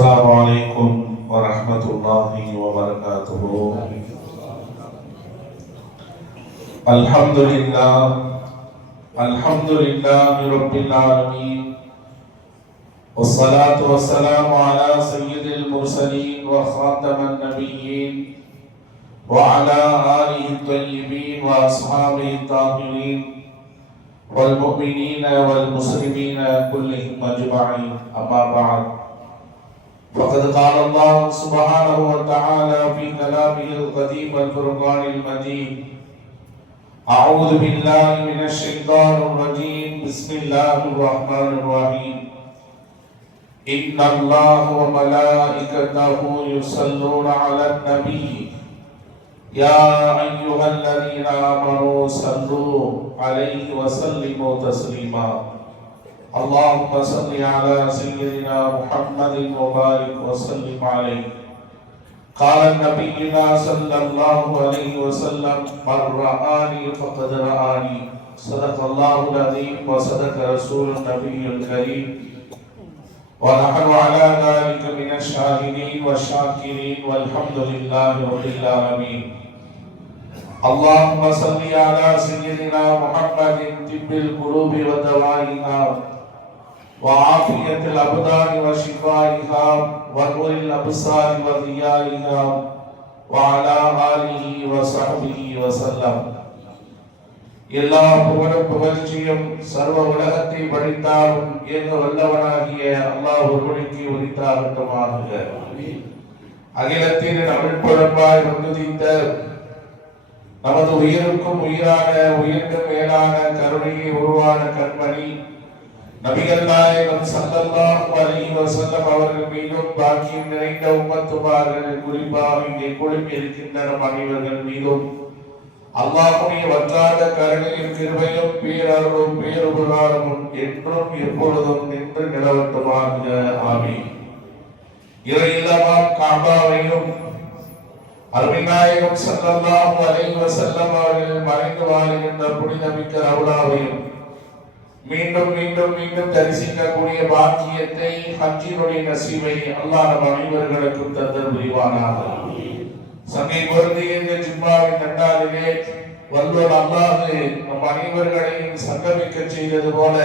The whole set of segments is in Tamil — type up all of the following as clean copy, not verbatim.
السلام عليكم ورحمة الله وبركاته. الحمد لله رب العالمين، والصلاة والسلام على سيد المرسلين وخاتم النبيين وعلى آله الطيبين وأصحابه الطاهرين والمؤمنين والمسلمين كلهم أجمعين. أما بعد، فقد قال الله سبحانه وتعالى في كلامه القديم الفرقان المجيد: أعوذ بالله من الشيطان الرجيم، بسم الله الرحمن الرحيم. إن الله وملائكته يصلون على النبي يا أيها الذين آمنوا صلوا عليه وسلموا تسليما. اللهم صل على سيدنا محمد وبارك وسلم عليه. قال نبينا صلى الله عليه وسلم: من رآني فقد رآني. صدق الله العظيم وصدق رسول النبي الكريم، ونحن على ذلك من الشاهدين والشاكرين، والحمد لله رب العالمين. اللهم صل على سيدنا محمد طب القلوب ودوائها وعافية الأبدان وشفائها ونور الأبصار وضيائها وعلى آله وصحبه وسلم. எல்லா புகழும் புகழ்ச்சியும் சர்வ உலகத்தை படைத்தாலும் ஏக வல்லவனாகிய அல்லாஹ் ஒருவனுக்கு உரித்தாகட்டுமாக. அகிலத்தின் அருட்பெருமாய் வந்துதித்த நமது உயிருக்கும் உயிரான உயிர்க்கும் மேலான கருணையை உருவான கண்மணி நபிகள் நாயகம் ஸல்லல்லாஹு அலைஹி வஸல்லம் அவர்கள் மீதும் பாக்கியம் நிறைந்த உம்மத்துமார்கள், குறிப்பாக இங்கே குழுமி இருக்கின்ற நம் அனைவர்கள் மீதும் அல்லாஹ்வுடைய வற்றாத கருணையும் கிருபையும் பேரருளும் பேருபகாரமும் என்றும் எப்பொழுதும் நின்று நிலவட்டுமாக. ஆமீன். இறையில்லமாம் காபாவையும் அருமைநாயகம் ஸல்லல்லாஹு அலைஹி வஸல்லம் அவர்கள் மறைந்து வாழ்கின்ற புனிதமிக்க ரவுலாவையும் மீண்டும் மீண்டும் மீண்டும் தரிசிக்கக்கூடிய பாக்கியத்தை, ஹஜ்ஜினுடைய நசீபை அல்லாஹ் நம் அனைவர்களுக்கும் தந்தர் புரிவானாக. சங்கை பொருந்திய இந்த ஜும்மாவின் நன்னாளிலே வல்லோர் அல்லாஹ் நம் அனைவர்களையும் சங்கமிக்க செய்தது போல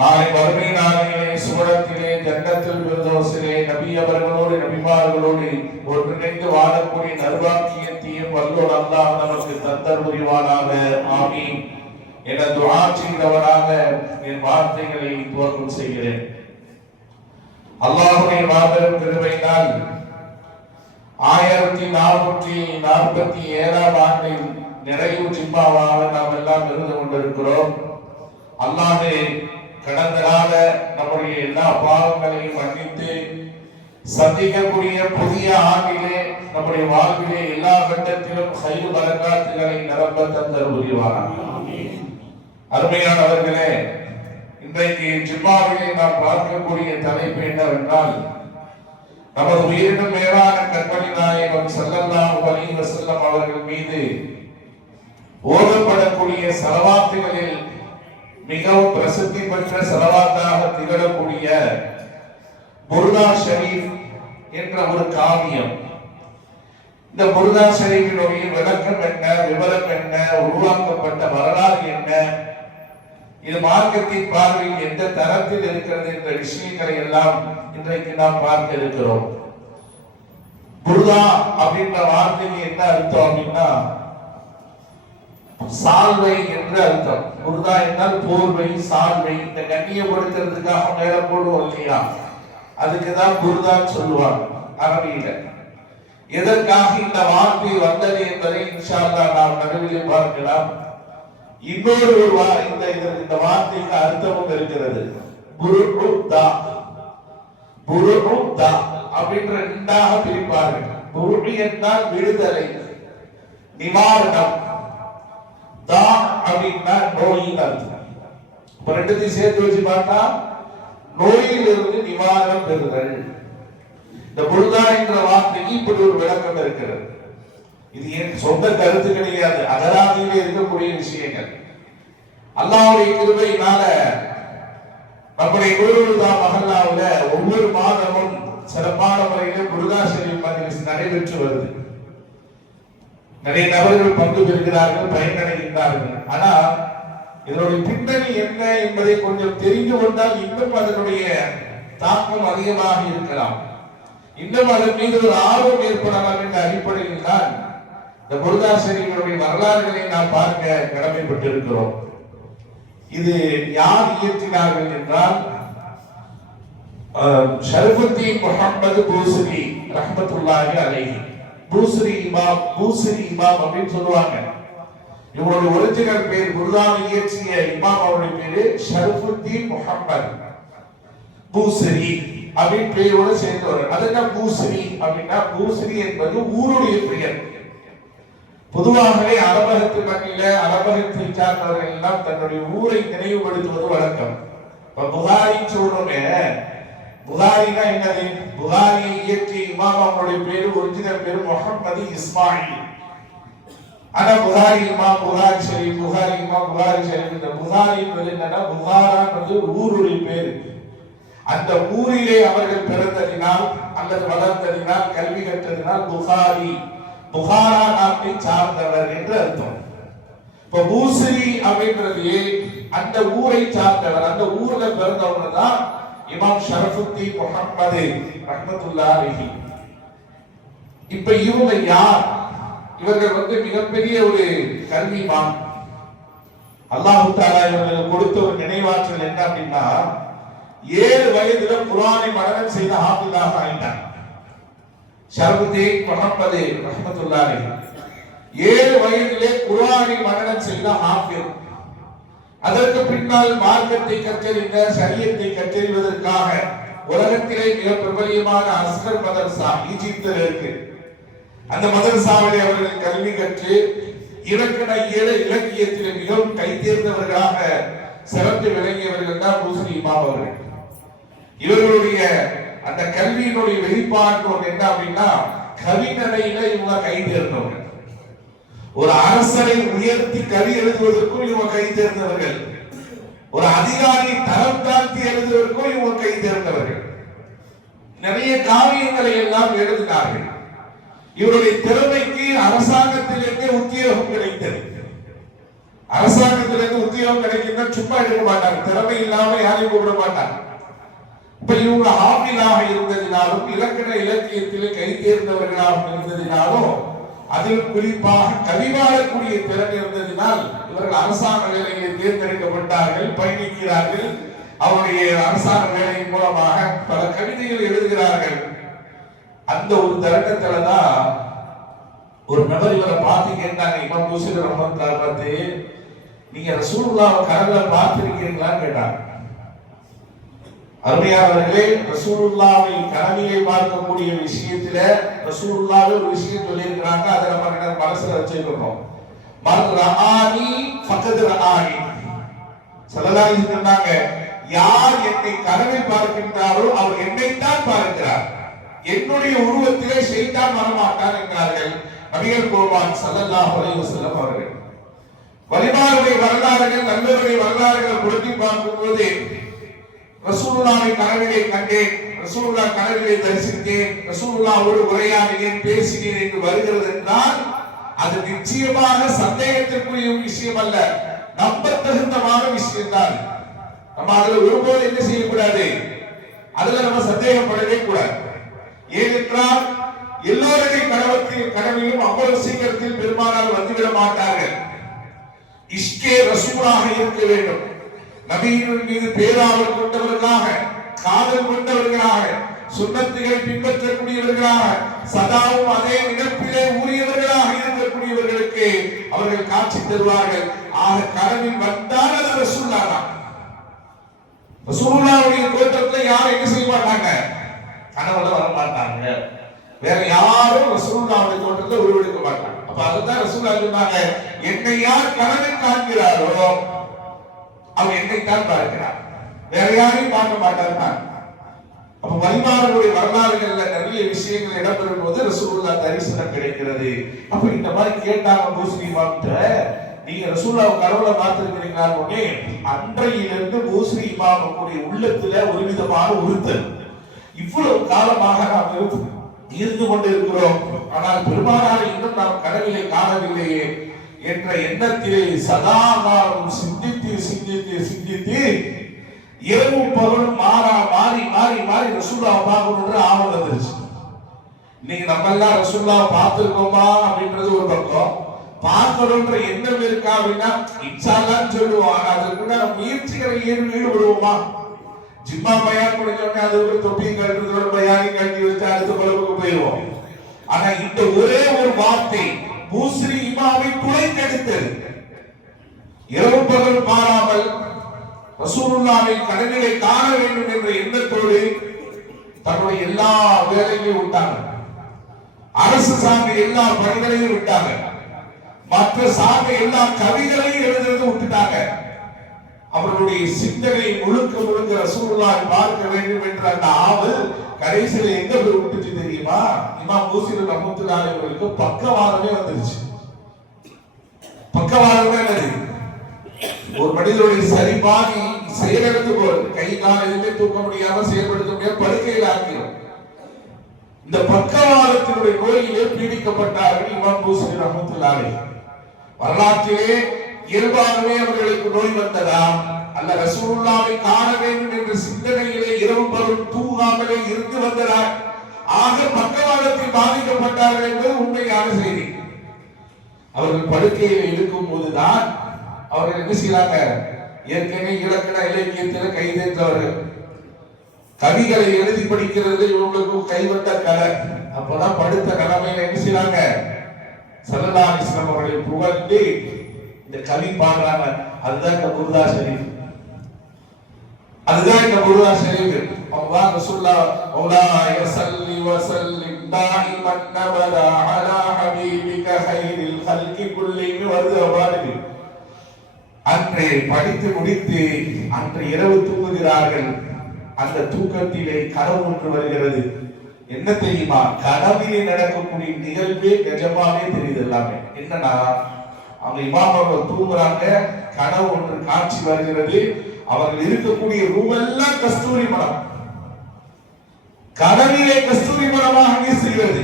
நாளை மறுமை நாளிலே சுவனத்திலே ஜன்னத்துல் ஃபிர்தௌஸிலே நபி அவர்களோடு நபிமார்களோடு ஒன்றிணைந்து வாழக்கூடிய நற்பாக்கியத்தையும் வல்லோர் அல்லாஹ் நமக்கு தந்தர் புரிவானாக. ஆமீன் என துஆ செய்தவனாக என் வார்த்தைகளை துவக்கம் செய்கிறேன். அல்லாஹ்வுடைய மாபெரும் கிருபையினால் 1447ஆம் ஆண்டின் நிறைவு ஜும்மாவாக நாம் எல்லாம் இருந்து கொண்டிருக்கிறோம். அல்லாஹ் கடந்த கால நம்முடைய எல்லா பாவங்களையும் மன்னித்து சந்திக்கக்கூடிய புதிய ஆண்டிலே நம்முடைய வாழ்விலே எல்லா கட்டத்திலும் கைது பரக்காத்துகளை நிரம்ப தந்தர் புரிவானாக. அருமையானவர்களே, இன்றைக்கு ஜும்மாவிலே நாம் பார்க்கக்கூடிய தலைப்பு என்னவென்றால், நமது உயிரினும் மேலான கண்மணி நாயகம் ஸல்லல்லாஹு அலைஹி வஸல்லம் அவர்கள் மீது ஓதப்படக்கூடிய ஸலவாத்துகளில் மிகவும் பிரசித்தி பெற்ற ஸலவாத்தாக திகழக்கூடிய புர்தா ஷரீஃப் என்ற ஒரு காவியம். இந்த புர்தா ஷரீஃபினுடைய விளக்கம் என்ன, விவரம் என்ன, உருவாக்கப்பட்ட வரலாறு என்ன, இது மார்க்கத்தின் பார்வையில் எந்த தரத்தில் இருக்கிறது என்ற விஷயங்களை எல்லாம் இன்றைக்கு நாம் பார்க்க இருக்கிறோம். புர்தா அப்படின்ற வார்த்தைக்கு என்ன அர்த்தம் அப்படின்னா, சால்வை என்று அர்த்தம். புர்தா என்றால் போர்வை, சால்வை. இந்த கண்ணியப்படுத்துறதுக்காக மேல போடுவோம் இல்லையா, அதுக்குதான் புர்தான்னு சொல்லுவாங்க அரபியில. எதற்காக இந்த வார்த்தை வந்தது என்பதை இன்ஷா அல்லாஹ் நாம் நடுவிலே பார்க்கலாம். இன்னொரு இந்த வார்த்தைக்கு அர்த்தமும் இருக்கிறது. புருஉதா, புருஉதா அப்படின்ற ரெண்டாக பிரிப்பார்கள். புரு என்றால் விடுதலை, நிவாரணம். தா அப்படின்னா நோயின் அர்த்தம். இப்ப ரெண்டுத்தையும் சேர்த்து வச்சு பார்த்தா நோயிலிருந்து நிவாரணம் பெறுதல். இந்த புர்தா என்ற வார்த்தைக்கு இப்படி ஒரு விளக்கம் இருக்கிறது. இது என் சொந்த கருத்து கிடையாது, அகராதியிலே இருக்கக்கூடிய விஷயங்கள். அல்லாஹ்வுடைய கிருபையினால நம்முடைய குருவுதா மஹல்லாவுல ஒவ்வொரு மாதமும் சிறப்பான முறையில் புர்கா ஷரீஃப் மஜ்லிஸ் நடைபெற்று வருது. நிறைய நபர்கள் பங்கு பெறுகிறார்கள், பயனடைகின்றார்கள். ஆனா இதனுடைய பின்னணி என்ன என்பதை கொஞ்சம் தெரிந்து கொண்டால் இன்னும் அதனுடைய தாக்கம் அதிகமாக இருக்கலாம், இன்னும் அதன் மீது ஒரு ஆர்வம் ஏற்படலாம் என்ற அடிப்படையில் தான் இந்த புர்கா ஷரீஃபினுடைய வரலாறுகளை நாம் பார்க்க கடமைப்பட்டிருக்கிறோம். இது யார் இயற்றினார்கள் என்றால் ஷரஃபுத்தீன் முஹம்மது பூஸ்ரி ரஹ்மத்துல்லாஹி அலைஹி. பூஸ்ரி இமாம் அப்படின்னு சொல்லுவாங்க. இவருடைய ஒரிஜினல் பேர், புர்காவை இயற்றிய இமாம் அவருடைய பேரு ஷரஃபுத்தீன் முஹம்மது பூஸ்ரி அப்படின்னு பெயரோடு சேர்ந்தவர். அதென்ன பூஸ்ரி அப்படின்னா, பூஸ்ரி என்பது ஊருடைய பெயர். பொதுவாகவே அரபகத்து மண்ணில அரபகத்தை சார்ந்தவர்கள் எல்லாம் தன்னுடைய ஊரை நினைவுபடுத்துவது வழக்கம். இப்ப புகாரி சொல்றோமே, புகாரினா என்னது? புகாரியை இயற்றிய இமாம் அவருடைய பேரு ஒரிஜினல் பேரு முஹம்மது இஸ்மாயில். ஆனா புகாரி இமாம், புகாரி ஷரீஃப், புகாரி இமாம், புகாரி ஷரீஃப். இந்த புகாரி என்பது என்னன்னா, புகாரான்றது ஊருடைய பேரு. அந்த ஊரிலே அவர்கள் பிறந்ததினால் அல்லது வளர்ந்ததினால் கல்வி கற்றதினால் புகாரி, புகாரா நாட்டை சார்ந்தவர் என்று அர்த்தம். இப்ப பூஸ்ரி அப்படின்றது அந்த ஊரை சார்ந்தவர், அந்த ஊர்ல பிறந்தவங்க தான் இமாம் ஷரஃபுத்தீன் முஹம்மது ரஹ்மத்துல்லாஹி அலைஹி. இப்ப இவங்க யார்? இவர்கள் மிகப்பெரிய ஒரு கல்விமான். அல்லாஹ் தஆலா இவர்களுக்கு கொடுத்த ஒரு நினைவாற்றல் என்ன அப்படின்னா, 7 வயதுல குர்ஆனை மனனம் செய்த ஹாஃபிஸாக ஆயிட்டார் ஷரஃபுத்தீன் முஹம்மது ரஹ்மத்துல்லாஹி அலைஹி. 7 வயதிலே குர்ஆனை மனனம் செய்த ஹாஃபிஸ். அதற்கு பின்னால் மார்க்கத்தை கற்றறிந்த, ஷரியத்தை கற்றறிவதற்காக உலகத்திலே மிக பிரபலியமான அஸ்கர் மதரசா ஈஜிப்தில் இருக்கு. அந்த மதரசாவிலே அவர்கள் கல்வி கற்று இலக்கண இலக்கியத்தில் மிகவும் கைதேர்ந்தவர்களாக சிறந்து விளங்கியவர்கள் தான் பூஸ்ரி இமாம் அவர்கள். இவர்களுடைய அந்த கல்வியினுடைய வெளிப்பாடு என்ன அப்படின்னா, கவிநடையில இவங்க கைதேர்ந்தவர்கள். ஒரு அரசரை உயர்த்தி கவி எழுதுவதற்கும் இவங்க கை தேர்ந்தவர்கள், ஒரு அதிகாரி தரம் தாழ்த்தி எழுதுவதற்கும் இவங்க கை தேர்ந்தவர்கள். நிறைய காவியங்களை எல்லாம் எழுதினார்கள். இவருடைய திறமைக்கு அரசாங்கத்திலிருந்தே உத்தியோகம் கிடைத்தது. அரசாங்கத்திலிருந்து உத்தியோகம் கிடைக்கின்ற சும்மா எடுக்க மாட்டாங்க, திறமை இல்லாம யாரையும் கூப்பிட மாட்டாங்க. இப்ப இவங்க ஹாஃபிஸாக இருந்ததினாலும் இலக்கண இலக்கியத்திலே கை தேர்ந்தவர்களாக இருந்ததினாலும் அதில் குறிப்பாக கவிவாழக்கூடிய திறன் இருந்ததினால் இவர்கள் அரசாங்க வேலையை தேர்ந்தெடுக்கப்பட்டார்கள், பயணிக்கிறார்கள். அவருடைய அரசாங்க வேலையின் மூலமாக பல கவிதைகள் எழுதுகிறார்கள். அந்த ஒரு தருணத்துலதான் ஒரு நபர் இவரை பார்த்து கேட்டாங்க, இமாம் பூஸ்ரி ரஹ்மத்துல்லாஹி பார்த்து, நீங்க ரசூலுல்லாஹ் கனவுல பார்த்திருக்கீங்களான்னு கேட்டாங்க. அருமையானவர்களே, ரசூலுல்லாஹ்வை கனவிலே பார்க்கக்கூடிய விஷயத்துல ரசூலுல்லாஹ் ஒரு விஷயம் சொல்லியிருக்கிறாங்க. அதை நம்ம மனசுல வச்சிருக்கோம். மர்ரானி ஃபகத் ரானி ஸல்லல்லாஹு அலைஹி வஸல்லம், யார் என்னை கனவில் பார்க்கின்றாரோ அவர் என்னைத்தான் பார்க்கிறார், என்னுடைய உருவத்திலே ஷைத்தான் வரமாட்டான் என்றார்கள் நபிகள் கோபான் ஸல்லல்லாஹு அலைஹி வஸல்லம் அவர்கள். வலிமாருடைய வரலாறுகள், நல்லவருடைய வரலாறுகள் புரட்டி பார்க்கும்போது ரசூலுல்லாஹ்வை கனவிலே கண்டேன், ரசூலுல்லாஹ் கனவிலே தரிசித்தேன், ரசூலுல்லாஹ்வோடு உரையாடினேன், பேசினேன் என்று வருகிறது என்றால் அது நிச்சயமாக சந்தேகத்திற்குரிய விஷயம் அல்ல, நம்பத்தகுந்தமான விஷயம் தான். நம்ம அதுல ஒருபோது என்ன செய்யக்கூடாது, அதுல நம்ம சந்தேகப்படவே கூடாது. ஏனென்றால் எல்லோருடைய கனவிலும் அவ்வளவு சீக்கிரத்தில் பெருமானார் வந்துவிட மாட்டார்கள். இஷ்கே ரசூலாக இருக்க வேண்டும், நபியின் மீது பேராவல் கொண்டவர்களாக, காதல் கொண்டவர்களாக, சுன்னத்துகளை பின்பற்றக்கூடியவர்களாக, சதாவும் அதே நினைப்பிலே உரியவர்களாக இருக்கக்கூடியவர்களுக்கு அவர்கள் காட்சி தருவார்கள். ஆக கனவில் வந்தால் அது ரசூலுல்லாஹ் தான். ரசூலுல்லாஹ்வுடைய தோற்றத்துல யாரும் என்ன செய்ய மாட்டாங்க, கனவுல வர மாட்டாங்க. வேற யாரும் ரசூலுல்லாஹ்வுடைய தோற்றத்துல உருவெடுக்க மாட்டாங்க. அப்ப அதுதான் ரசூலுல்லாஹ் சொன்னாங்க, என்னை யார் கனவில் காண்கிறாரோ அவர் என்னைத்தான் பார்க்கிறார், வேற யாரையும் பார்க்க மாட்டார். அப்ப வலிமார்களுடைய வரலாறுகள்ல நிறைய விஷயங்கள் இடம்பெறும் போது ரசூலுல்லாஹ் தரிசனம் கிடைக்கிறது. அப்ப இந்த மாதிரி கேட்டாங்க பூஸ்ரி இமாம்கிட்ட, நீங்க ரசூலுல்லாஹ் கனவுல பார்த்திருக்கிறீங்களான்னு. அன்றையிலிருந்து பூஸ்ரி இமாமுடைய உள்ளத்துல ஒரு விதமான உறுத்தல், இவ்வளவு காலமாக நாம் இருந்து கொண்டிருக்கிறோம். ஆனால் பெருமானாரை இன்னும் நாம் கனவிலே காணவில்லையே என்ற எண்ணத்திலே சதா காலம் சிந்தித்து சிந்தித்து சிந்தித்து இரவும் பகலும் மாறி மாறி மாறி ரசூலுல்லாஹ் பார்க்கணும்ன்ற ஆவல் வந்துருச்சு. இன்னைக்கு நம்ம எல்லாம் ரசூலுல்லாஹ் பார்த்திருக்கோமா அப்படின்றது ஒரு பக்கம், பார்க்கணும்ன்ற எண்ணம் இருக்கா அப்படின்னா இன்ஷா அல்லாஹ் சொல்லுவோம். ஆனா அதுக்குள்ள முயற்சிகளை ஈடுபடுவோமா? ஜிம்மா பயான் முடிஞ்சோடனே அது ஒரு தொப்பி கட்டுறதோட பயானி கட்டி வச்சு அடுத்த பலவுக்கு போயிடுவோம். ஆனா இந்த ஒரே ஒரு வார்த்தை பூஸ்ரி இமாமை குலைத்தெடுத்தது. இரவு பகல் மாறாமல் ரசூலுல்லாஹ்வை கனவிலே காண வேண்டும் என்ற எண்ணத்தோடு தன்னுடைய எல்லா வேலைகளையும் விட்டாங்க. அரசு சார்ந்த எல்லா பணிகளையும் விட்டாங்க. மற்ற சார்ந்த எல்லா கவிகளையும் எழுதுறது விட்டுட்டாங்க. அவர்களுடைய சிந்தனை முழுக்க முழுக்க ரசூலுல்லாஹை பார்க்க வேண்டும் என்ற அந்த ஆவல் கடைசியில் எங்க போய் விட்டுச்சு தெரியுமா? இமாம் பூஸ்ரி ரஹ்மத்துல்லாஹி அவர்களுக்கு பக்கவாதமே வந்துருச்சு. பக்கவாதமே என்னது? ஒரு மனிதனுடைய சரிபாதி செயலிழந்து போறது, கை கால் எதுவுமே தூக்க முடியாம செயல்படுத்த முடியாம படுக்கையில் ஆக்கிறோம். இந்த பக்கவாதத்தினுடைய நோயிலே பீடிக்கப்பட்டார்கள் இமாம் பூஸ்ரி ரஹ்மத்துல்லாஹி. வரலாற்றிலே இயல்பாகவே அவர்களுக்கு நோய் வந்ததா அல்ல ரசூலுல்லாஹை காண வேண்டும் என்ற சிந்தனையிலே இரவு பகலும் தூங்காமலே இருந்து வந்ததா? ஆக பக்கவாதத்தில் பாதிக்கப்பட்டார்கள் என்பது உண்மையான செய்தி. அவர்கள் படுக்கையில் இருக்கும் போதுதான் அவர்கள் என்ன செய்யறாங்க? ஏற்கனவே இலக்கண இலக்கியத்தில் கைதேற்றவர்கள், கவிகளை எழுதி படிக்கிறது இவங்களுக்கு கைவட்ட கலை. அப்பதான் படுத்த கடமையில என்ன செய்யறாங்க? ஸல்லல்லாஹு அலைஹி வஸல்லம் அவர்களை புகழ்ந்து இந்த கவி பாடுறாங்க. அதுதான் இந்த புர்தா ஷரீஃப். அதுதான் இந்த புர்தா ஷரீஃப். அல்லாஹ் ரசூலுல்லாஹ் மௌலாய ஸல்லி வ ஸல்லிம் தாயிமன் அபதா அலா ஹபீபிக கைரில் ஹல்கி குல்லிஹி வர்தவாலி. அன்றே படித்து முடித்து அன்று இரவு தூங்குகிறார்கள். அந்த தூக்கத்திலே கனவு ஒன்று வருகிறது. என்ன தெரியுமா? கனவிலே நடக்கக்கூடிய நிகழ்வே நிஜமாவே தெரியுது. எல்லாமே என்னன்னா, அவங்க இமாம் அவர்கள் தூங்குறாங்க, கனவு ஒன்று காட்சி வருகிறது. அவர்கள் இருக்கக்கூடிய ரூம் எல்லாம் கஸ்தூரி மரம், கனவிலே கஸ்தூரி மரமாக வீசுகிறது.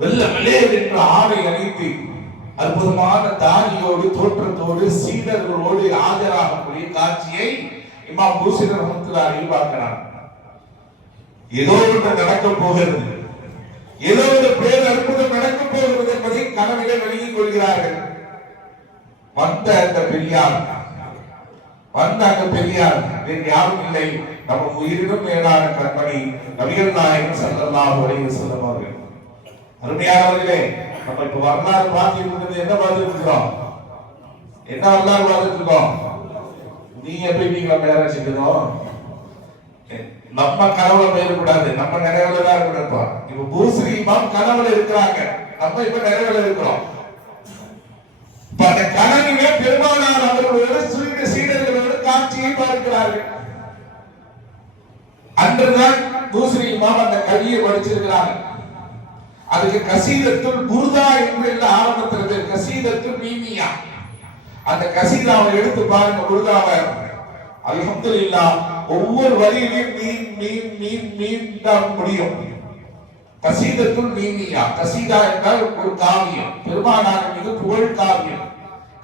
வெள்ள வெள்ளேர் என்ற ஆடை அணிந்து அற்புதமான தாடியோடு தோற்றத்தோடு சீடர்களோடு ஆஜராகக்கூடிய காட்சியை இமாம் பூஸ்ரி ரஹ்மத்துல்லாஹி பார்க்கிறார். ஏதோ ஒன்று நடக்க போகிறது, ஏதோ ஒரு பேர் அற்புதம் நடக்க போகிறது என்பதை கனவிலே விளங்கிக் கொள்கிறார்கள். வந்த அந்த பெரியார் வேறு யாரும் இல்லை, நம்ம உயிரினும் மேலான கண்மணி நபிகள் நாயகம் ஸல்லல்லாஹு அலைஹி வஸல்லம் அவர்கள். அருமையானவர்களே, நம்ம இப்ப வரலாறு பார்த்துட்டு இருக்கிறது என்ன பார்த்துட்டு இருக்கோம்? என்ன வரலாறு பார்த்துட்டு இருக்கோம்? நீங்க எப்படி நீங்க பேரச்சிக்கணும்? நம்ம கனவுல போயிடக்கூடாது, நம்ம நினைவுல தான் இருக்கணும். இப்ப பூஸ்ரி இமாம் கனவுல இருக்கிறாங்க, நம்ம இப்ப நினைவுல இருக்கிறோம். அந்த கனவிலே பெருமானார் அவர்களோடு சீடர்களோடு காட்சியை பார்க்கிறார்கள். அன்றுதான் பூஸ்ரி இமாம் அந்த கவியை படிச்சிருக்கிறாங்க. அதுக்கு கசீதத்துல் புர்தா என்று ஆரம்பத்தில் பேர், கசீதத்துல் மீமியா. அந்த கசீதாவை எடுத்து பாருங்க, புர்தாவை. அல்ஹம்துலில்லாஹ், ஒவ்வொரு வரியிலும் மீன் மீன் மீன் மீன் தான் முடியும். கசீதத்துல் மீமியா. கசீதா என்றால் ஒரு காவியம், பெருமானார் மீது புகழ் காவியம்.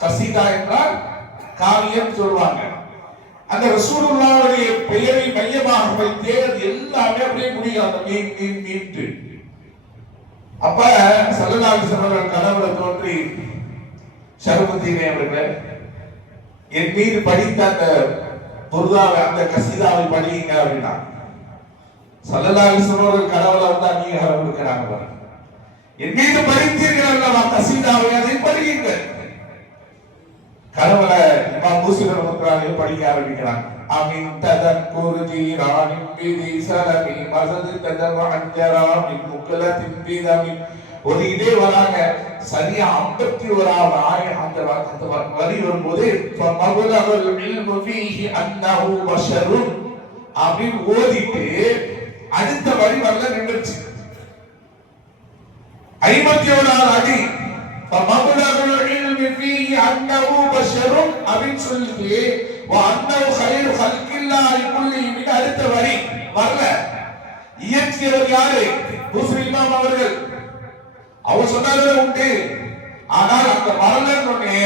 கசீதா என்றால் காவியம் சொல்வாங்க. அந்த ரசூலுல்லாஹ்வுடைய பெயரை மையமாக வைத்தே எல்லாமே அப்படியே முடியும், அந்த மீன் மீன் மீன். அப்ப ஸல்லல்லாஹு அலைஹி வஸல்லம் கனவுல தோன்றி, ஷரஃபுத்தீன் அவர்களே, என் மீது படித்த அந்த புர்தாவை, அந்த கசீதாவை படியுங்க அப்படின்னா. ஸல்லல்லாஹு அலைஹி வஸல்லம் கனவுல வந்து அங்கீகாரம் கொடுக்கிறாங்க. என் மீது படித்தீர்கள் அல்லவா கசீதாவை, அதை படியுங்க. கனவுல இமாம் பூஸ்ரி ரஹ்மத்துல்லாஹி படிக்க ஆரம்பிக்கிறாங்க. அமின் ததக்குர் ஜீரானின் பிதி சலமி மஸத் ததவ அன்ஜரா மின் முக்லத்தின் பிதமி. ஒரு இதே வராங்க, சரியா 51வது ஆயத் அந்த வரி வரும்போது ஃபமபலகுல் இல்மு ஃபீஹி அன்னஹு பஷருன் அப்படி ஓதிட்டு அடுத்த வரி வரல நின்றுச்சு. 51வது அடி ஃபமபலகுல் இல்மு ஃபீஹி அன்னஹு பஷருன் அப்படின்னு சொல்லிட்டு வ அன்னஹு கைரு ஹல்கில்லாஹி குல்லிஹி அடுத்த வரி வரல. இயற்றியவர் யாரு? பூசரி இமாம் அவர்கள். அவர் சொன்னாலே உண்டு. ஆனால் அந்த வரலாறு ஒண்ணே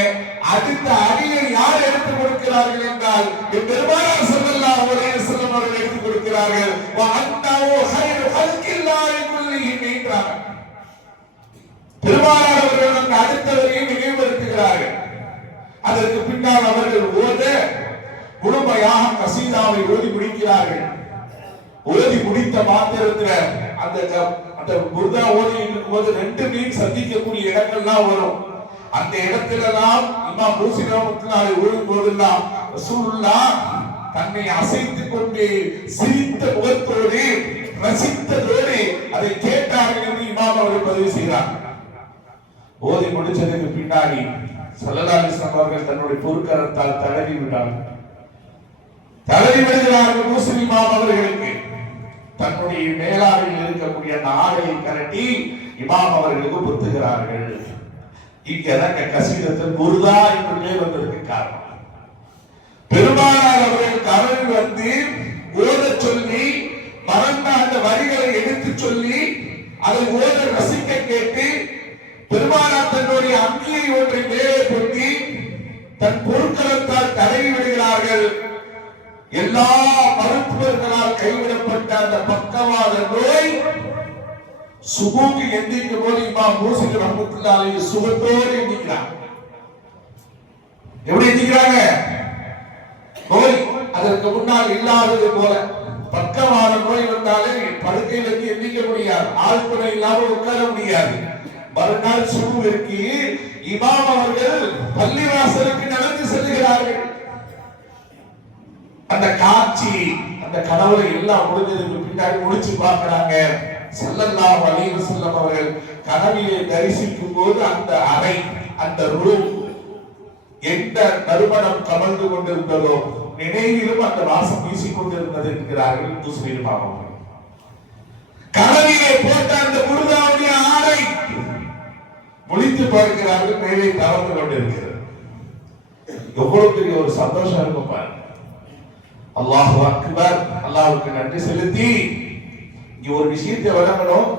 அடுத்த அடியை யார் எடுத்துக் கொடுக்கிறார்கள் என்றால் பெருமானார் ஸல்லல்லாஹு அலைஹி வஸல்லம் அவர்கள் எடுத்துக் கொடுக்கிறார்கள். வ அன்னஹு கைரு ஹல்கில்லாஹி குல்லிஹிம் என்றார். பெருமானார் அவர்கள் அந்த அடுத்தவரை நினைவுபடுத்துகிறார்கள். அதற்கு பின்னால் அவர்கள் ஓத முழுமையாக கசீதாவை ஓதி முடிக்கிறார்கள். ஓதி முடித்த மாத்திரத்தில் அந்த புர்தா ஓதி இருக்கும்போது ரெண்டு மீன் சந்திக்கக்கூடிய இடங்கள்லாம் வரும். அந்த இடத்திலெல்லாம் இமாம் பூசரி ரஹ்மத்துல்லாஹி ஓடும் போதெல்லாம் ரசூலுல்லாஹ் தன்னை அசைத்துக் கொண்டு சிரித்த முகத்தோடு ரசித்ததோடு அதை கேட்டார்கள் என்று இமாம் அவர்கள் பதிவு செய்கிறார். ஓதி முடிச்சதுக்கு பின்னாடி ஸல்லல்லாஹு அலைஹி வஸல்லம் அவர்கள் தன்னுடைய பொற்கரத்தால் தடவி விட்டார்கள். தடவி விடுகிறார்கள் பூசரி இமாம் அவர்களுக்கு. தன்னுடைய மேலாடையில் இருக்கக்கூடிய அந்த ஆடையை கரட்டி இமாம் அவர்களுக்கு பொத்துகிறார்கள். இங்க கசீதத்தில் புர்தா என்று வந்ததற்கு காரணம், பெருமானார் அவர்கள் கரல் வந்து ஓத சொல்லி மறந்த அந்த வரிகளை எடுத்து சொல்லி அதை ஓத ரசிக்க கேட்டு பெருமானார் தன்னுடைய அங்கியை ஒன்றை மேலே பொட்டி தன் பொருட்களத்தால் தடவி விடுகிறார்கள். எல்லா மருத்துவர்களால் கைவிடப்பட்ட அந்த பக்கவாத நோய் சுபூக்கு எந்திக்கும் போது இமாம் பூசரி ரஹ்மத்துல்லாஹி அலைஹி சுகத்தோடு எந்திக்கிறாங்க. எப்படி எந்திக்கிறாங்க? நோய் அதற்கு முன்னால் இல்லாதது போல. பக்கவாத நோய் வந்தாலே படுக்கையில் இருந்து எந்திக்க முடியாது, ஆழ்துணை இல்லாமல் உட்கார முடியாது. மறுநாள் சுபுவிற்கு இமாம் அவர்கள் பள்ளிவாசலுக்கு நடந்து செல்கிறார்கள். அந்த காட்சி, அந்த கனவுல எல்லாம் முடிஞ்சதுக்கு பின்னாடி முடிச்சு பார்க்கிறாங்க. ஸல்லல்லாஹு அலைஹி வஸல்லம் அவர்கள் கனவிலே தரிசிக்கும் போது அந்த அறை, அந்த ரூம் எந்த நறுமணம் கமழ்ந்து கொண்டிருந்ததோ நினைவிலும் அந்த வாசம் வீசிக் கொண்டிருந்தது என்கிறார்கள் பூசரி இமாம் அவர்கள். கனவிலே போட்ட அந்த புர்தாவுடைய ஆடை முடித்து பார்க்கிறார்கள், மேலே தவறு கொண்டிருக்கிறது. எவ்வளவு பெரிய ஒரு சந்தோஷம் இருக்கும் பாருங்க. அல்லாஹு அக்பர், அல்லாஹ்வுக்கு நன்றி செலுத்தி இங்க ஒரு விஷயத்தை வழங்கணும்.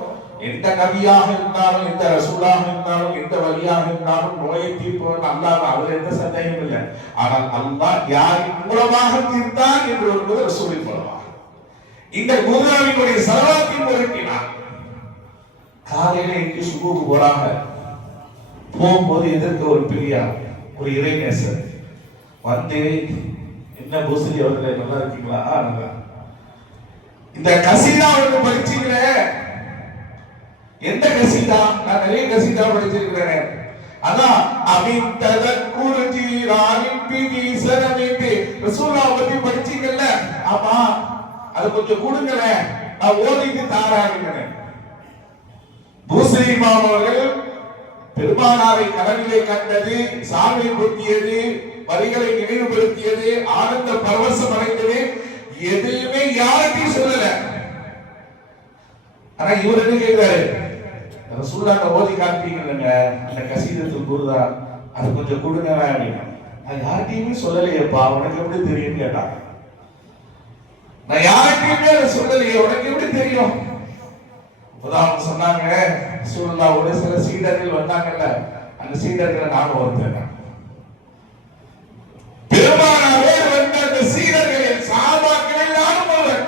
எந்த நபியாக இருந்தாலும், எந்த ரசூலாக இருந்தாலும், எந்த வலியாக இருந்தாலும் நோயை தீர்ப்பவன் அல்லாஹ், அவர் எந்த சந்தேகமும் இல்லை. ஆனால் அல்லாஹ் யாரின் மூலமாக தீர்த்தான் என்று வருவது ரசூலின் மூலமாக. இந்த குர்ஆனினுடைய ஸலவாத்தின் பொருட்டினார். காலையில இங்கு சுபூக்கு போறாங்க. போகும்போது எதிர்க்க ஒரு பெரியார், ஒரு இறைநேசர் வந்து, என்ன பூசரி அவர்களே நல்லா இருக்கீங்களா? நல்லா. இந்த கசீதா அவர்கள் படிச்சீங்களே, எந்த கசீதா? நான் நிறைய கசீதா படிச்சிருக்கிறேன். அதான் அமின் ததக்குரு ஜீரானின் பிதி சரமிபி ரசூலுல்லாஹ் பத்தி படிச்சீங்கல்ல? ஆமா, அது கொஞ்சம் கொடுங்களே, நான் ஓதிட்டு தாராகிறேன். பூசரி இமாம் அவர்கள் பெருமானாரை கனவிலே கண்டது, சாவை பொத்தியது, வரிகளை நினைவுபடுத்தியது, ஆனந்த பரவசம் அடைந்தது, எதையுமே யாருக்கும் சொல்லல. ஆனா இவர் என்ன கேட்கிறாரு? ரசூலுல்லாஹ் ஓதி காப்பீங்க அந்த கசீதத்துல் புர்தா, அது கொஞ்சம் கொடுங்க அப்படின்னா. நான் யார்கிட்டயுமே சொல்லலையேப்பா, உனக்கு எப்படி தெரியும் கேட்டாங்க. நான் யார்கிட்டயுமே சொல்லலையே, உனக்கு எப்படி தெரியும்? அப்பதான் சொன்னாங்க, ரசூலுல்லாஹ்வோட சில சீடர்கள் வந்தாங்கல்ல, அந்த சீடர்களை நானும் ஒருத்தன். பெருமானாரோடு வந்த அந்த சீடர்களின் சஹாபாக்களில் நானும் ஒருவன்.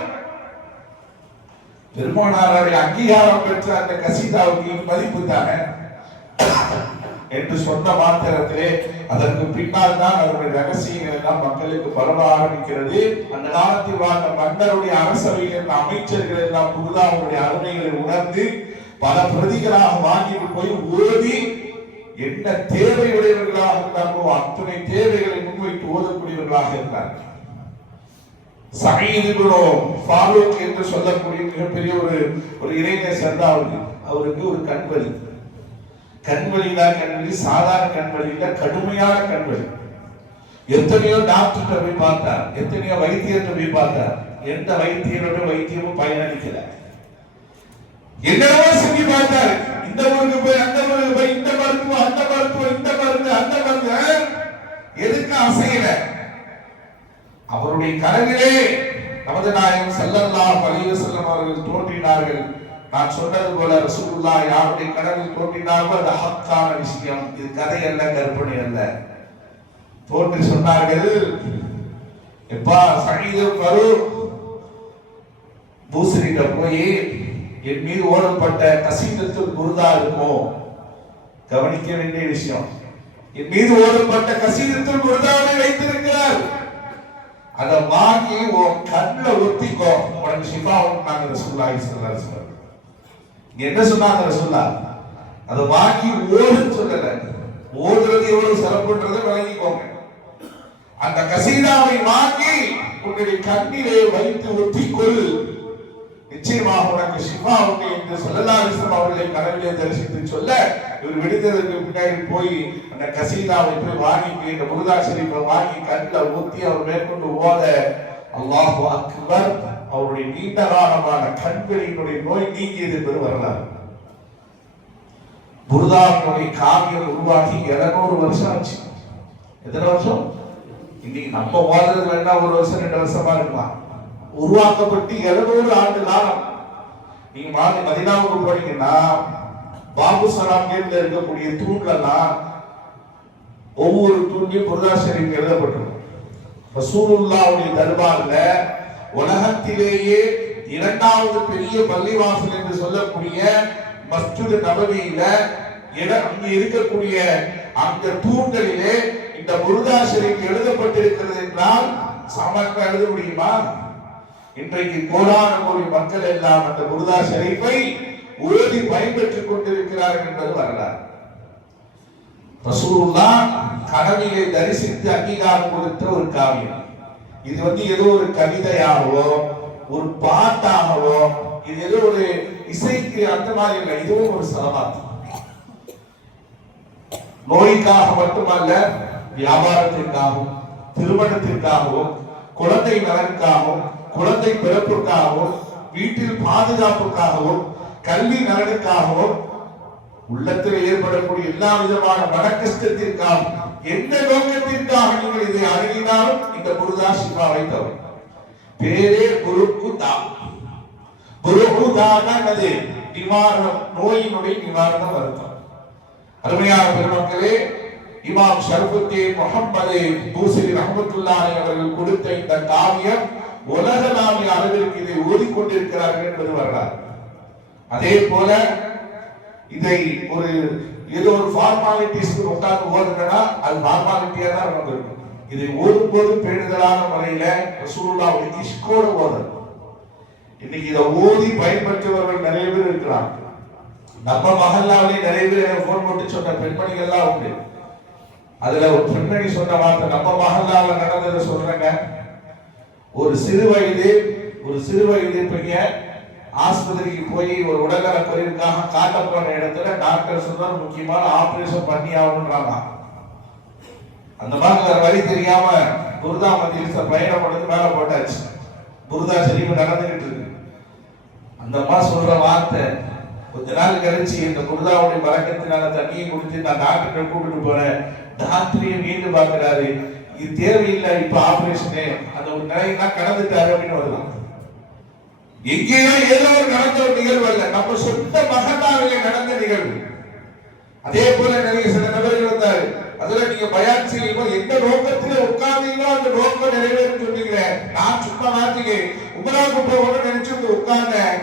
பெருமானாரை அங்கீகாரம் பெற்ற அந்த கசீதாவுக்கு மதிப்பு தானே என்று சொன்ன மாத்திரத்திலே அதற்கு பின்னால் தான் அவருடைய ரகசியங்கள் எல்லாம் மக்களுக்கு பரவ ஆரம்பிக்கிறது. அந்த காலத்தில் வாழ்ந்த மன்னருடைய அரசவையில் இருந்த அமைச்சர்கள் எல்லாம் புர்தாவுடைய அருமைகளை உணர்ந்து பல பிரதிகளாக வாங்கிட்டு போய் ஓதி என்ன தேவையுடையவர்களாக இருந்தார்களோ அத்தனை தேவைகளை முன்வைத்து ஓதக்கூடியவர்களாக இருந்தார்கள். சயீத் இப்னு ஃபாரூக் என்று சொல்லக்கூடிய மிகப்பெரிய ஒரு இறைநேசர் தான் அவருக்கு ஒரு கண்வலி. கண்வலி சாதாரண கண்வலி இல்ல, கடுமையான கண்வலி. எத்தனையோ டாக்டர் போய் பார்த்தார், எத்தனையோ வைத்தியர்கிட்ட போய் பார்த்தார், எந்த வைத்தியரோட வைத்தியமும் பயனளிக்கல. என்னவோ செஞ்சு பார்த்தார், இந்த ஊருக்கு போய் அந்த ஊருக்கு போய், இந்த மருத்துவம் அந்த மருத்துவம், இந்த மருந்து அந்த மருந்து, எதுக்கு அசையல. அவருடைய கனவிலே நமது நாயகம் ஸல்லல்லாஹு அலைஹி வஸல்லம் அவர்கள் தோன்றி தோன்றினார்கள். நான் சொன்னது போல ரசூலுல்லாஹ் யாருடைய கனவில் தோன்றினார்களோ அது ஹக்கான விஷயம், இது கதை அல்ல, கற்பனை அல்ல. தோன்றி சொன்னார்கள், எப்பா சயீது ஃபரூக் பூசரிட்ட போய் என் மீது ஓடப்பட்ட கசீதத்துல் புர்தா இருக்குமோ, கவனிக்க வேண்டிய விஷயம், என் மீது ஓடப்பட்ட கசீதத்துல் புர்தாவை வைத்திருக்கிறார், அதை வாங்கி உன் கண்ணில் ஒத்திக்கோ, உனக்கு ஷிஃபா உண்டாங்க. ரசூலுல்லாஹி ஸல்லல்லாஹு அலைஹி வஸல்லம் என்ன சொன்னாங்க? ரசூலுல்லாஹ் அதை வாங்கி ஓடுன்னு சொல்லல, ஓடுறது எவ்வளவு சிறப்புன்றதை விளங்கிக்கோங்க. அந்த கசீதாவை வாங்கி உன்னுடைய கண்ணிலே வைத்து ஒத்திக்கொள், நிச்சயமாக உனக்கு ஷிஃபா உண்டு என்று ஸல்லல்லாஹு அலைஹி வஸல்லம் அவர்களை கனவிலே தரிசித்து சொல்ல, இவர் விடுதலுக்கு பின்னாடி போய் அந்த கசீதாவை போய் வாங்கி இந்த புர்தா ஷரீஃபை வாங்கி கண்ணில் ஊத்தி அவர் மேற்கொண்டு ஓத, அல்லாஹு அக்பர், அவருடைய நீண்ட காலமான கண்களினுடைய நோய் நீங்கியது என்பது வரலாறு. புர்தாவினுடைய காவியம் உருவாகி 200 வருஷம் ஆச்சு. எத்தனை வருஷம்? இன்னைக்கு நம்ம ஓதுறது வேணா 1 வருஷம் 2 வருஷமா இருக்கலாம். உருவாக்கப்பட்டு 200 ஆண்டு காலம். நீங்க மதீனாவுக்கு போனீங்கன்னா பாபு சலாம் கேட்ல இருக்கக்கூடிய தூண்லாம் ஒவ்வொரு தூண்லையும் புர்தா ஷரீஃப் எழுதப்பட்டிருக்கும். ரசூலுல்லாஹ்வுடைய தர்பார்ல உலகத்திலேயே 2வது பெரிய பள்ளிவாசல் என்று சொல்லக்கூடிய மஸ்ஜித் நபவியில அங்க இருக்கக்கூடிய அந்த தூண்களிலே இந்த புர்தா ஷரீஃப் எழுதப்பட்டிருக்கிறது என்றால் சாமானியமா எழுத முடியுமா? இன்றைக்கு கோடான கோடி மக்கள் எல்லாம் அந்த புர்தா ஷரீஃபை ஓதி பயன்பெற்றுக் கொண்டிருக்கிறார்கள் என்பது வரலாறு. ரசூலுல்லாஹ் கனவிலே தரிசித்து அங்கீகாரம் கொடுத்த ஒரு காவியம். இது ஏதோ ஒரு கவிதையாகவோ ஒரு பாட்டாகவோ இது ஏதோ ஒரு இசைக்கு அந்த மாதிரி இல்லை, இதுவும் ஒரு சலவாத். நோய்க்காக மட்டுமல்ல, வியாபாரத்திற்காகவும் திருமணத்திற்காகவும் குழந்தை நலனுக்காகவும் குழந்தை பிறப்புக்காகவும் வீட்டில் பாதுகாப்புக்காகவும் கல்வி நலனுக்காகவும் உள்ளத்தில் ஏற்படக்கூடிய எல்லா விதமான மனக்கஷ்டத்திற்காகவும் எந்த நோக்கத்திற்காக நீங்கள் இதை அணுகினாலும் இந்த புர்தா ஷிஃபாவை தரும். பேரே புருக்குதா. புருக்குதானது நிவாரணம், நோயினுடைய நிவாரணம் அர்த்தம். அருமையான பெருமக்களே, இமாம் ஷரஃபுத்தீன் முஹம்மது பூசரி ரஹ்மத்துல்லாஹி அவர்கள் கொடுத்த இந்த காவியம் உலகளாவிய அளவிற்கு இதை ஓதிக்கொண்டிருக்கிறார்கள் என்பது வரலாறு. அதே போல இதை ஒரு ஏதோ ஒரு ஃபார்மாலிட்டிஸ்க்கு உட்கார்ந்து ஓதுனா அது ஃபார்மாலிட்டியா தான் நமக்கு இருக்கும். இதை ஓதும்போது பேணுதலான முறையில ரசூலுல்லாஹ்வுடைய இஷ்கோடு ஓதணும். இன்னைக்கு இதை ஓதி பயன்பெற்றவர்கள் நிறைய பேர் இருக்கிறாங்க. நம்ம மஹல்லாவிலே நிறைய பேர் போன் போட்டு சொன்ன பெண்மணிகள் எல்லாம் உண்டு. அதுல ஒரு பெண்மணி சொன்ன வார்த்தை நம்ம மஹல்லாவில் நடந்ததை சொல்றேங்க. ஒரு சிறு வயது பையன் ஆஸ்பத்திரிக்கு போய் ஒரு உடல்நல குறைவுக்காக காட்ட போன இடத்துல டாக்டர் சொன்னார் முக்கியமான ஆபரேஷன் பண்ணி ஆகணும்ன்றாங்க. அந்த மாதிரி வழி தெரியாம புர்தா மஜ்லிஸ்ல பயணம் பண்ணி மேல போட்டாச்சு. புர்தா ஷரீஃப் நடந்துகிட்டு இருக்கு. அந்த அம்மா சொல்ற வார்த்தை, கொஞ்ச நாள் கழிச்சு இந்த புர்தாவுடைய பறக்கத்தினால தண்ணியை குடிச்சு நான் டாக்டரை கூப்பிட்டு போறேன். டாக்டரையும் மீண்டும் பாக்குறாரு, இது தேவையில்லை, இப்ப ஆபரேஷனு அந்த ஒரு நிலையெல்லாம் கடந்துட்டாரு அப்படின்னு வரலாம். எங்கேயோ ஏதோ ஒரு நடந்த ஒரு நிகழ்வு அல்ல, நம்ம சொந்த மகனாவிலே நடந்த நிகழ்வு. அதே போல நிறைய சில நபர்கள் வந்தாரு. அதுல நீங்க பயான் செய்யும்போது எந்த நோக்கத்திலே உட்கார்ந்தீங்களோ அந்த நோக்கம் நிறைவேறும் சொன்னீங்க. நான் சும்மா நாட்டுக்கு உமராவுக்கு போகணும்னு நினைச்சு உட்கார்ந்தேன்.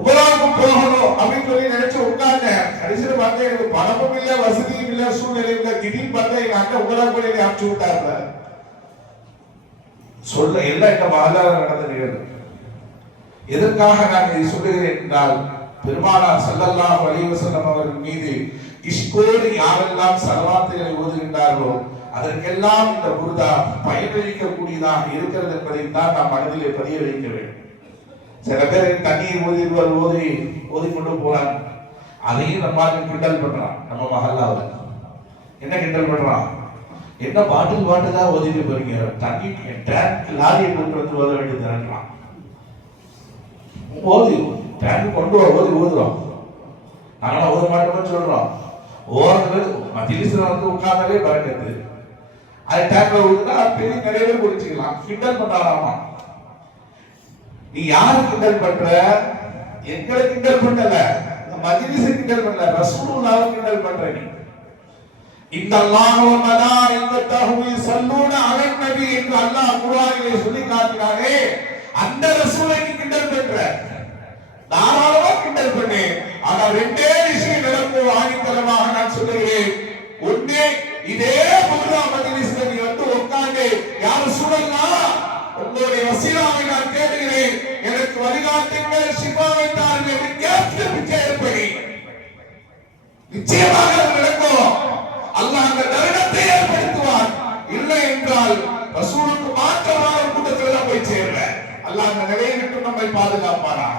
உமராவுக்கு போகணும் அப்படின்னு சொல்லி நினைச்சு உட்கார்ந்தேன். கடைசியில பார்த்தா எனக்கு பணமும் இல்ல, வசதியும் இல்ல, சூழ்நிலை இல்ல. திடீர்னு பார்த்தா எங்க அண்ணன் உமராவுக்கு அனுப்பிச்சு விட்டாருல. சொல்ல எல்லாம் இந்த மகளால நடந்த நிகழ்வு. எதற்காக நான் இதை சொல்லுகிறேன் என்றால், பெருமானார் ஸல்லல்லாஹு அலைஹி வஸல்லம் அவர்கள் மீது இஷ்கோடு யாரெல்லாம் ஸலவாத்துகளை ஓதுகின்றார்களோ அதற்கெல்லாம் இந்த புர்தா பயனளிக்கக்கூடியதாக இருக்கிறது என்பதைத்தான் நாம் மனதிலே பதிய வைக்க வேண்டும். சில பேர் தண்ணீர் ஓதி கொண்டு போறாங்க. அதையும் நம்ம கிண்டல் பண்றான். நம்ம மஹல்லாவில் என்ன கிண்டல் பண்றான்? என்ன பாட்டில் தான் ஓதிட்டு போறீங்க, தண்ணி டேங்க் லாரியை கொண்டு வந்து ஓத வேண்டியதுன்றான். ஓதி டேங்க் கொண்டு ஓதுறோம். நாங்களாம் ஓத மாட்டோம்னு சொல்றோம். ஓடுறது மஜ்லிஸ்ல உட்கார்ந்தாலே பறக்குது. அது டேங்க்ல ஊத்துனா பெரிய நிறைய பேர் குடிச்சுக்கலாம். கிண்டல் பண்றாராமா. நீ யாரு கிண்டல் பண்ற? எங்களை கிண்டல் பண்ணல, மஜ்லிஸ கிண்டல் பண்ணல, ரசூலுல்லாஹ் கிண்டல் பண்ற நீ. இன்னல்லாஹ வ மலாயிகத்தஹு யஸல்லூன அலன் நபி என்று அல்லாஹ் குர்ஆனிலே சொல்லி காட்டினானே, அந்த ரசூலை நீ கிண்டல் பண்ற. தாராளமா கிண்டல் பண்ணு. ஆனா ரெண்டே விஷயம் நடக்கும் ஆணித்தரமாக நான் சொல்லுகிறேன். ஒண்ணே, இதே புர்ரா மஜ்லிஸ்ல நீ வந்து உட்கார்ந்து யா ரசூலல்லாஹ் உங்களுடைய வசீலாவை நான் கேட்கிறேன், எனக்கு வழிகாட்டுங்கள், ஷிஃபாவை தாருங்கள் என்று கேட்டு பிச்சைப்படி நிச்சயமாக நடக்கும். அல்லாஹ் அந்த தருணத்தை ஏற்படுத்துவார். இல்லை என்றால் ரசூலுக்கு மாற்றமான கூட்டத்தில் தான் போய் சேருவேன். அல்லாஹ் அந்த நிலையை விட்டு நம்மை பாதுகாப்பானாக.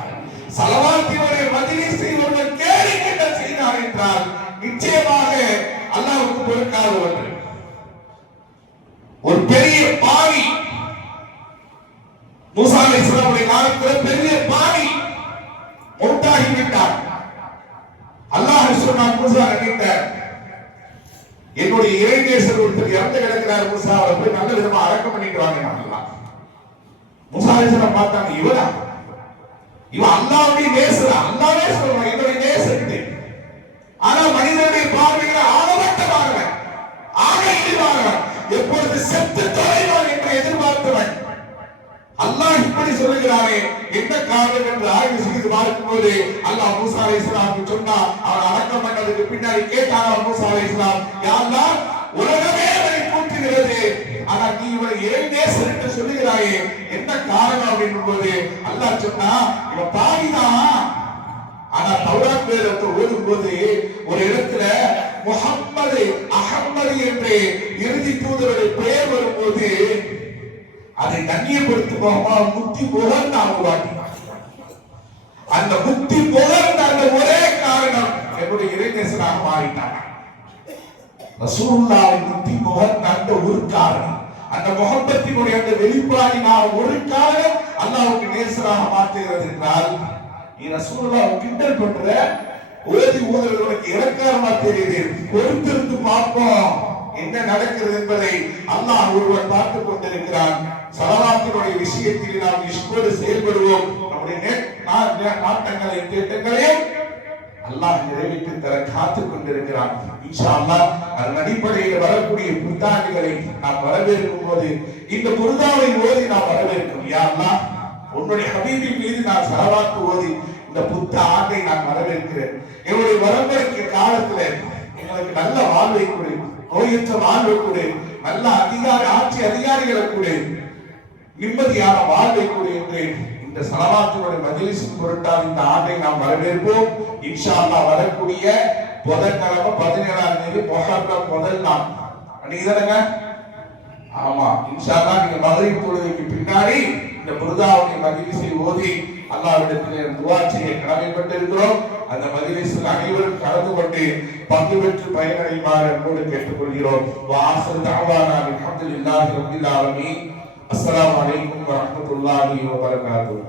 ஸலவாத்தினுடைய மஜ்லிஸை ஒருவர் கேலி கிண்டல் செய்தார் என்றால் நிச்சயமாக அல்லாஹ்வுக்கு பொறுக்காத ஒன்று. ஒரு பெரிய பாவி, மூசா அலைஹிஸ்ஸலாமுடைய காலத்தில் பெரிய பாவி மௌத்தாகி விட்டார். அல்லாஹ் சொன்னான் மூசா கிட்ட, என்னுடைய இறைநேசர் ஒருத்தர் இறந்து கிடக்கிறார் மூசா, அவரை போய் நல்ல விதமா அடக்கம் பண்ணிட்டு வாங்க. மூசா அலைஹிஸ்ஸலாம் பார்த்தாங்க, இவன் அல்லாஹ்வுடைய நேசர், அல்லாஹ்வே சொல்றான் என்னுடைய நேசர். ஆனா மனிதனுடைய பார்வையில் ஆழமட்டமானவன், ஆக இழிவானவன், எப்பொழுது செத்து தொலைவான் என்று எதிர்பார்த்தவன். அல்லாஹ் இப்படி சொல்லுகிறானே, என்ன காரணம் என்று ஆய்வு செய்து பார்க்கும்போது அல்லாஹ் மூசா அலைஹிஸ்ஸலாமுக்கு சொன்னா, அவன் அடக்கம் பண்ணதுக்கு பின்னாடி கேட்டான் மூசா அலைஹிஸ்ஸலாம், யா அல்லாஹ், உலகமே அவனை கூட்டுகிறது, ஆனா நீ இவனை இறைநேசர் என்று சொல்லுகிறாயே, என்ன காரணம் அப்படின் போது அல்லாஹ் சொன்னா, இவன் பாவிதான். ஆனா தௌராத் வேதத்தை ஓதும் போது ஒரு இடத்துல முஹம்மது அஹம்மது என்று இறுதி தூதருடைய பெயர் வரும்போது அதை கண்ணியப்படுத்துவோமா, முக்தி புகழ்ந்து ஆகுவாட்டினார். அந்த முக்தி புகழ்ந்த அந்த ஒரே காரணம் என்னுடைய இறைநேசனாக மாறிட்டார். ரசூலுல்லாஹ்வை முக்தி புகழ்ந்த அந்த ஒரு காரணம், அந்த முஹப்பத்தினுடைய அந்த வெளிப்பாடினால ஒரு காரணம் அல்லாஹ்வுக்கு நேசராக மாற்றுகிறது என்றால், நீ ரசூலுல்லாஹ்வை கிண்டல் பண்ற, ஓதி ஊதுறது உனக்கு இலக்காரமா தெரியுது, பொறுத்திருந்து பார்ப்போம் என்ன நடக்கிறது என்பதை அல்லாஹ் ஒருவர் பார்த்துக் கொண்டிருக்கிறான். ஸலவாத்தினுடைய விஷயத்தில் நாம் இஷ்கோடு செயல்படுவோம். நம்முடைய நாட்டங்களை திட்டங்களையும் அல்லாஹ் நிறைவேற்றி தர காத்துக் கொண்டிருக்கிறான். இன்ஷா அல்லாஹ் அதன் அடிப்படையில் வரக்கூடிய புத்தாண்டுகளை நாம் வரவேற்கும் போது இந்த புர்தாவை ஓதி நாம் வரவேற்கும். யா அல்லாஹ், உன்னுடைய ஹபீபின் மீது நான் ஸலவாத் ஓதி இந்த புத்த ஆண்டை நான் வரவேற்கிறேன். என்னுடைய வரம்பெருக்க காலத்துல எங்களுக்கு நல்ல வாழ்வை கொடு, நோயற்ற வாழ்வை கொடு, நல்ல ஆட்சி அதிகாரிகளை கொடு, நிம்மதியான வாழ்வை கொடு என்று இந்த ஸலவாத்தினுடைய மஜ்லிஸின் பொருட்டால் இந்த ஆண்டை நாம் வரவேற்போம். இன்ஷா அல்லாஹ் வரக்கூடிய புதன்கிழமை 17ஆம் தேதி முஹர்ரம் முதல் நாள் அன்னைக்குதானங்க? ஆமா, இன்ஷா அல்லாஹ் நீங்க மக்ரிப் தொழுகைக்கு பின்னாடி இந்த புர்தாவுடைய மஜ்லிஸை ஓதி அல்லாஹ்விடத்திலே துஆ செய்ய கடமைப்பட்டிருக்கிறோம். அந்த மஜ்லிஸில் அனைவரும் கலந்து கொண்டு பங்கு பெற்று பயனடையுமாறு அன்போடு கேட்டுக்கொள்கிறோம். வஆஸிரு தஅவானா அல்ஹம்துலில்லாஹி ரப்பில் ஆலமீன். அஸ்ஸலாமு அலைக்கும் வரஹ்மத்துல்லாஹி வபரகாத்துஹு.